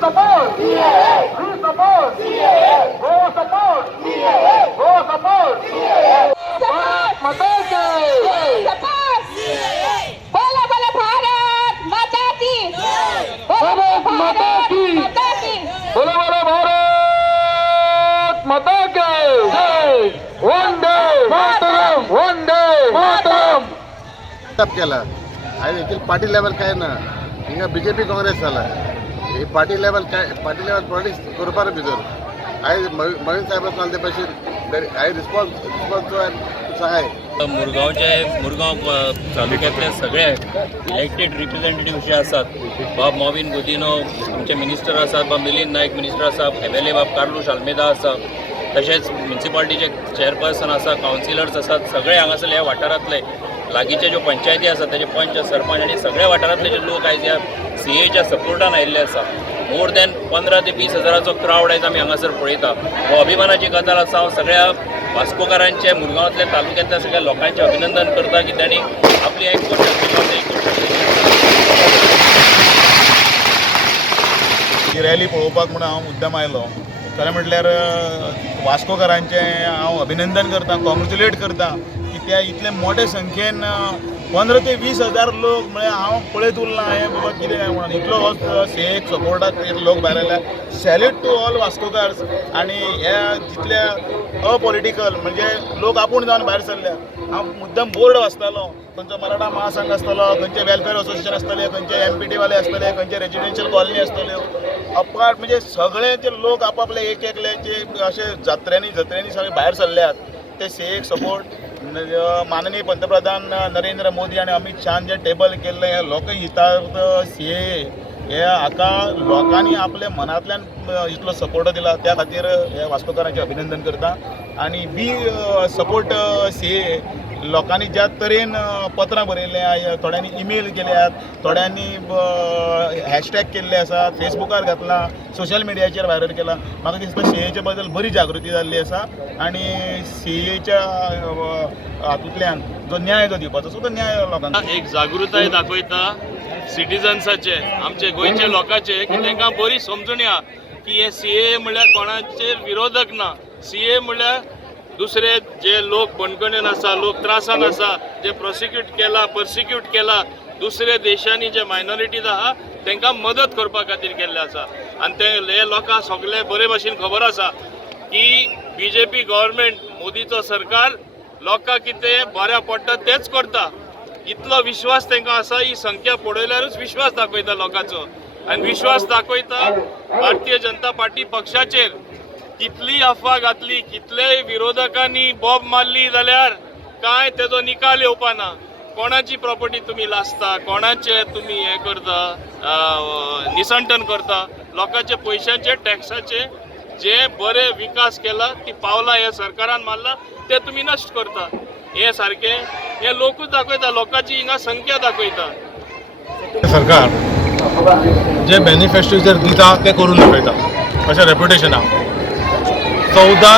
support. We support. Go support. Go support. माता की. बोला बोला भारत माता की. भारत माता की. बोला बोला भारत माता की. वंदे मातरम. वंदे मातरम. केला आज देखील पार्टी लेवल काय ना हिंगा बीजेपी काँग्रेस जाला ही पार्टी लेवल पॉलिटिक्स करपार भितर आयज मवीन साहेब सांगले भाशेन आयज रिस्पॉन्स सांगाय मुरगांव तालुक्यातले सगळे इलेक्टेड रिप्रेझेंटेटिव्ह जे आसात बाब मॉविन गुदिनो आमचे मिनिस्टर आसात बाब मिलिंद नायक मिनिस्टर आसा एम.एल.ए. बाब कार्लोस आल्मेदा आसा तशेंच म्युनिसिपालिटीचे चेअरपर्सन आसा कावन्सिलर्स आसात सगळे हांगासर ह्या वाठारांतले लागींचे ज्यो पंचायती आसात ताचे पंच सरपंच आनी सगळ्या वाठारांतले जे लोक आयज ह्या CAच्या सपोर्टान आयिल्ले आसा मोर दॅन 15 ते 20 हजाराचो क्रावड आयज आमी हांगासर पळयता हो अभिमानाची गजाल आसा हांव सगळ्या वास्कोकारांचे मुरगांवांतल्या तालुक्यांतल्या सगळ्या लोकांचें अभिनंदन करता की तांणी आपली एक ही रॅली पळोवपाक म्हणून हांव मुद्दम आयलो खरें म्हटल्यार वास्कोकारांचें हांव अभिनंदन करता कॉंग्रेच्युलेट करता की त्या इतले मोठे संख्येन 15 ते 20 हजार लोक म्हळ्यार हांव पळयत उरलां हें बाबा कितें काय म्हणून इतलो हो CAक सपोर्टाक लोक भायर आयल्या सॅल्यूट टू ऑल वास्कोकार्स आनी ह्या जितले अपॉलिटिकल म्हणजे लोक आपूण जावन भायर सरल्या हांव मुद्दम बोर्ड वाचतालो खंयचो मराठा महासंघ आसतलो खंयचे वेलफेअर असोसिएशन आसतले खंयचे MPT वाले आसतले खंयचे रेजिडेन्शियल कॉलनी आसतल्यो अपार्ट म्हणजे सगळे जे लोक आपापले एक एकल्याचे अशे जात्र्यांनी सगळे भायर सरल्यात ते CAक सपोर्ट माननीय पंतप्रधान नरेंद्र मोदी आणि अमित शहान जे टेबल केल्ले हे लोकहितार्थ CA हे हाका लोकांनी आपल्या मनांतल्यान इतलो सपोर्ट दिला त्या खातीर हे वास्कोकारांचें अभिनंदन करता आनी सपोर्ट CA लोकांनी ज्या तरेन पत्रां बरयल्ल्या थोड्यांनी ईमेल केल्यात थोड्यांनी हॅशटॅग केल्ले आसा फेसबुकार घातला सोशल मिडियाचेर व्हायरल केला म्हाका दिसता CAच्या बद्दल बरी जागृती जाल्ली आसा आनी CAच्या हातूंतल्यान जो न्याय जो दिवपाचो सो तो न्याय लोकांक एक जागृताय दाखयता सिटिजन्साचे आमचे गोंयचे लोकांचे की तांकां बरी समजून या की हे CA म्हळ्यार कोणाचेर विरोधक ना CA म्हळ्यार दुसरे जे लोक बंदखणीन आसा लोक त्रासान आसा जे पर्सिक्यूट केला दुसरे देशांनी जे मायनॉरिटीज आहा तांकां मदत करपा खातीर केल्ले आसा आनी ते हे लोकांक सगळे बरे भशेन खबर आसा की BJP गव्हर्मेंट मोदीचो सरकार लोकांक कितें बऱ्या पडटा तेच करता इतलो विश्वास तांकां आसा ही संख्या पळयल्यारूच विश्वास दाखयता लोकांचो आनी विश्वास दाखयता भारतीय जनता पार्टी पक्षाचेर कितली अफवा घातली कितलेय विरोधकांनी बॉब मारली जाल्यार कांय तेजो निकाल येवपाना कोणाची प्रॉपर्टी तुम्ही लासता कोणाचे तुम्ही हे करता निसंटन करता लोकांचे पैशांचे टॅक्साचे जे बरे विकास केला ती पावला हे सरकारान मारला ते तुम्ही नष्ट करता हे सारखे हे लोकूच दाखयता लोकांची हिंगा संख्या दाखयता सरकार जे मॅनिफेस्टोचेर दिता ते करून दाखयता अशें रेप्युटेशन आहा 14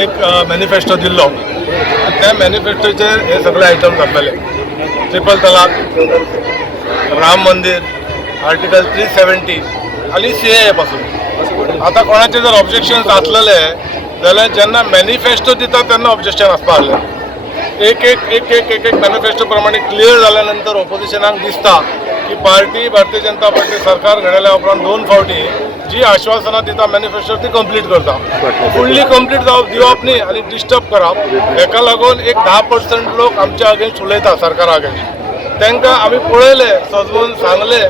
एक मॅनिफेस्टो दिल्लो त्या मॅनिफेस्टोचेर हे सगळे आयटम घातलेले ट्रिपल तलाक राम मंदिर आर्टिकल 370 आनी CA पासून आता कोणाचे जर ऑब्जेक्शन्स आसलेले जाल्यार जेन्ना मॅनिफेस्टो दिता तेन्ना ऑब्जेक्शन आसपा जालें एक मॅनिफेस्टो प्रमाणे क्लियर जाल्या नंतर ऑपोजिशनाक दिसता की भारतीय जनता पार्टी सरकार घडयल्या उपरांत 2 फावटी जी आश्वासनां दिता मॅनिफेस्टो ती कंप्लीट करता फुल्ली कंप्लीट दिवप न्ही आनी डिस्टर्ब करप हेका लागून एक 10% लोक आमच्या अगेन्स्ट उलयता सरकारा अगेन्स्ट तांकां आमी पळयले सजवून सांगले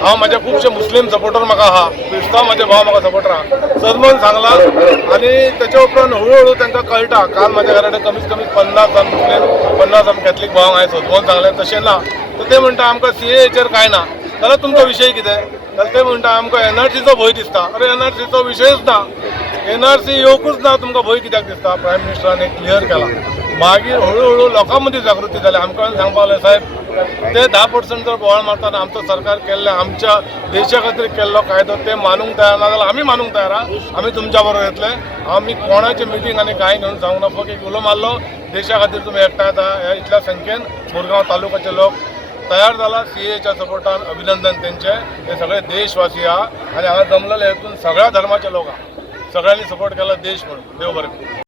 हांव म्हाजे खुबशे मुस्लीम सपोर्टर म्हाका आहा क्रिस्तांव म्हाजे भाव म्हाका सपोर्टर आहा सजमून सांगला आनी तेच्या उपरांत हळू तांकां कळटा काल म्हाज्या घरा कडेन कमीत कमी 50 जाण मुस्लीम 50 जाण कॅथलीक भाव हांवें सजमून सांगलें तशें ना तर ते म्हणटा आमकां CAचेर कांय ना जाल्यार तुमचो विशय कितें जाल्यार ते म्हणटा आमकां NRCचो भंय दिसता अरे NRCचो विशयच ना NRC येवकूच ना तुमकां भंय कित्याक दिसता प्रायम मिनिस्टरान एक क्लियर केला मागीर हळू लोकां मदीं जागृती जाली आमकां सांगपाक लागलें साहेब ते 10% जर बोवाळ मारतना आमचो सरकार केल्ले आमच्या देशा खातीर केल्लो कायदो ते मानूंक तयार ना जाल्यार आमी मानूंक तयार आहा आमी तुमच्या बरोबर येतले आमी कोणाची मिटींग आनी कांय घेवन सांगूंक ना फक्त एक उलो मारलो देशा खातीर तुमी एकठांय येता ह्या इतल्या संख्येन मुरगांव तालुक्याचे लोक तयार जाला CAच्या सपोर्टान अभिनंदन तेंचे हे सगळे देशवासी आहा आनी हांगा जमलेले हेतून सगळ्या धर्माचे लोक आहा सगळ्यांनी सपोर्ट केला देश म्हणून देव बरें करूं.